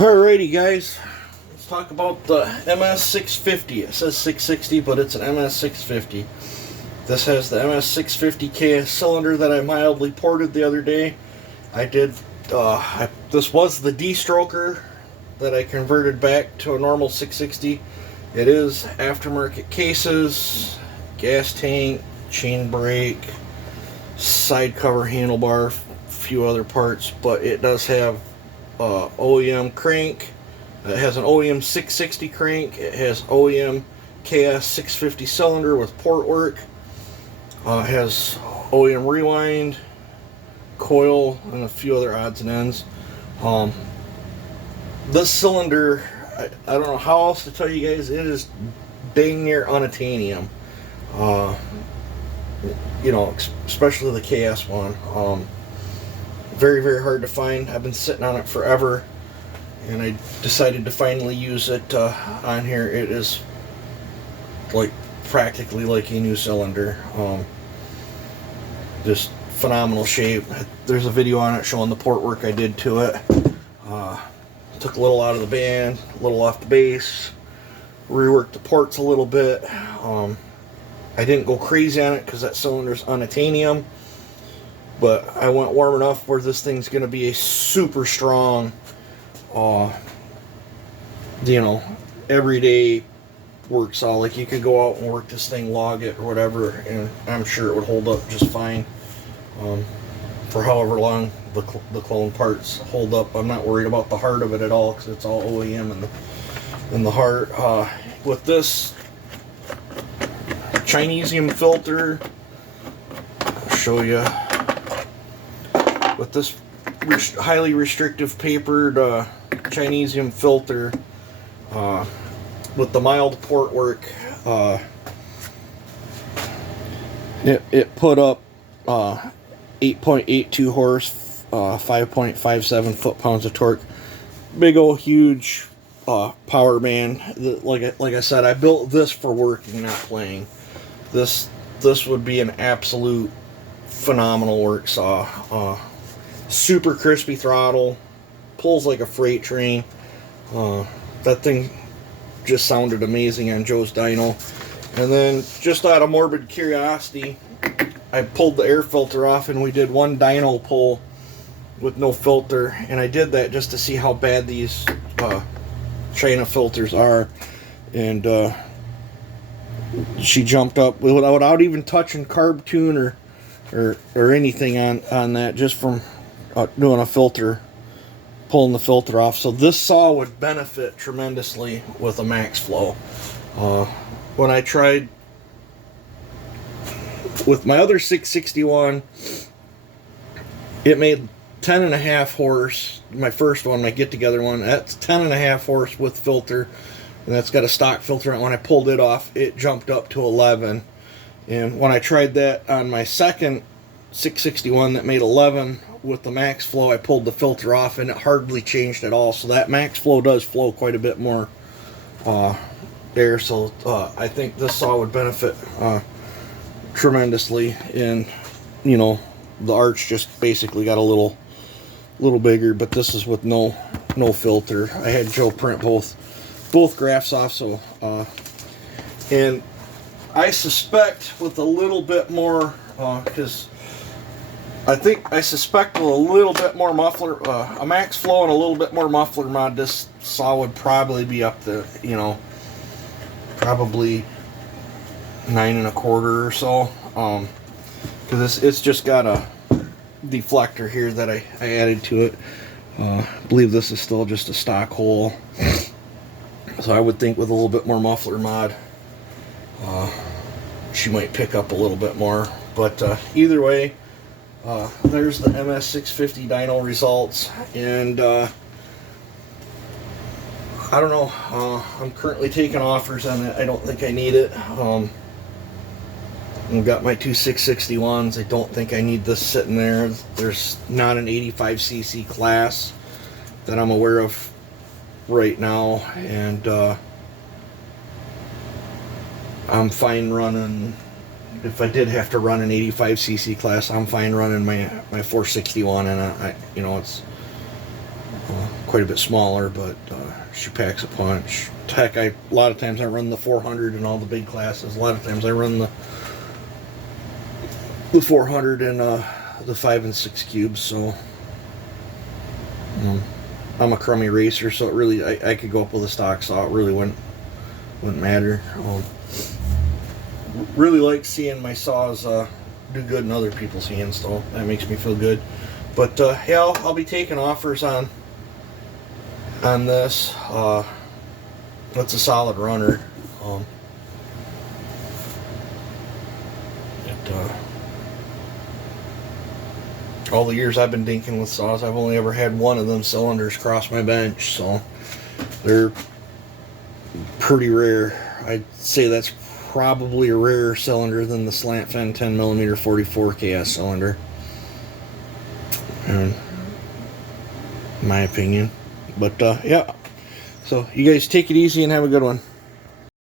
Alrighty guys, let's talk about the ms650. It says 660, but it's an ms650. This has the ms650 KS cylinder that I mildly ported the other day. This was the D-stroker that I converted back to a normal 660. It is aftermarket cases, gas tank, chain brake, side cover handlebar, a few other parts, but it does have OEM crank. It has an OEM 660 crank. It has OEM KS 650 cylinder with port work. It has OEM rewind, coil, and a few other odds and ends. This cylinder, I don't know how else to tell you guys, it is dang near unobtainium. Especially the KS one. Very, very hard to find. I've been sitting on it forever, and I decided to finally use it on here. It is like practically like a new cylinder. Just phenomenal shape. There's a video on it showing the port work I did to it. Took a little out of the band, a little off the base, reworked the ports a little bit. I didn't go crazy on it because that cylinder's unobtainium. But I went warm enough where this thing's going to be a super strong, everyday work saw. Like, you could go out and work this thing, log it or whatever, and I'm sure it would hold up just fine. For however long the clone parts hold up. I'm not worried about the heart of it at all because it's all OEM in the heart. With this Chinesium filter, I'll show you. With this highly restrictive papered Chinesium filter, with the mild port work, it put up 8.82 horse, 5.57 foot-pounds of torque. Big old huge power band. Like I said, I built this for working, not playing. This would be an absolute phenomenal work saw. Super crispy throttle, pulls like a freight train. That thing just sounded amazing on Joe's dyno. And then, just out of morbid curiosity, I pulled the air filter off and we did one dyno pull with no filter, and I did that just to see how bad these China filters are. And she jumped up without even touching carb tune or anything on that, just from doing a filter, pulling the filter off. So this saw would benefit tremendously with a max flow. When I tried with my other 661, it made 10.5 horse. My first one, my get together one, that's 10.5 horse with filter, and that's got a stock filter. And when I pulled it off, it jumped up to 11. And when I tried that on my second 661 that made 11 with the max flow, I pulled the filter off and it hardly changed at all. So that max flow does flow quite a bit more air. So I think this saw would benefit tremendously. And the arch just basically got a little bigger, but this is with no filter. I had Joe print both graphs off. So and I suspect with a little bit more, because I suspect with a little bit more muffler, a max flow and a little bit more muffler mod, this saw would probably be up to, probably 9.25 or so. Because it's just got a deflector here that I added to it. I believe this is still just a stock hole. So I would think with a little bit more muffler mod, she might pick up a little bit more. But either way, there's the ms650 dyno results. And I don't know, I'm currently taking offers on it. I don't think I need it. I've got my two 661s. I don't think I need this sitting there. There's not an 85cc class that I'm aware of right now, and I'm fine running. If I did have to run an 85cc class, I'm fine running my 461, and quite a bit smaller, but she packs a punch. Heck, a lot of times I run the 400 in all the big classes. A lot of times I run the 400 and the 5 and 6 cubes. So I'm a crummy racer, so it really I could go up with a stock saw. It really wouldn't matter. Really like seeing my saws do good in other people's hands, though. That makes me feel good. But yeah, I'll be taking offers on this. It's a solid runner. All the years I've been dinking with saws, I've only ever had one of them cylinders cross my bench, so they're pretty rare. I'd say that's probably a rarer cylinder than the slant fin 10mm 44 KS cylinder, in my opinion. But yeah, so you guys take it easy and have a good one.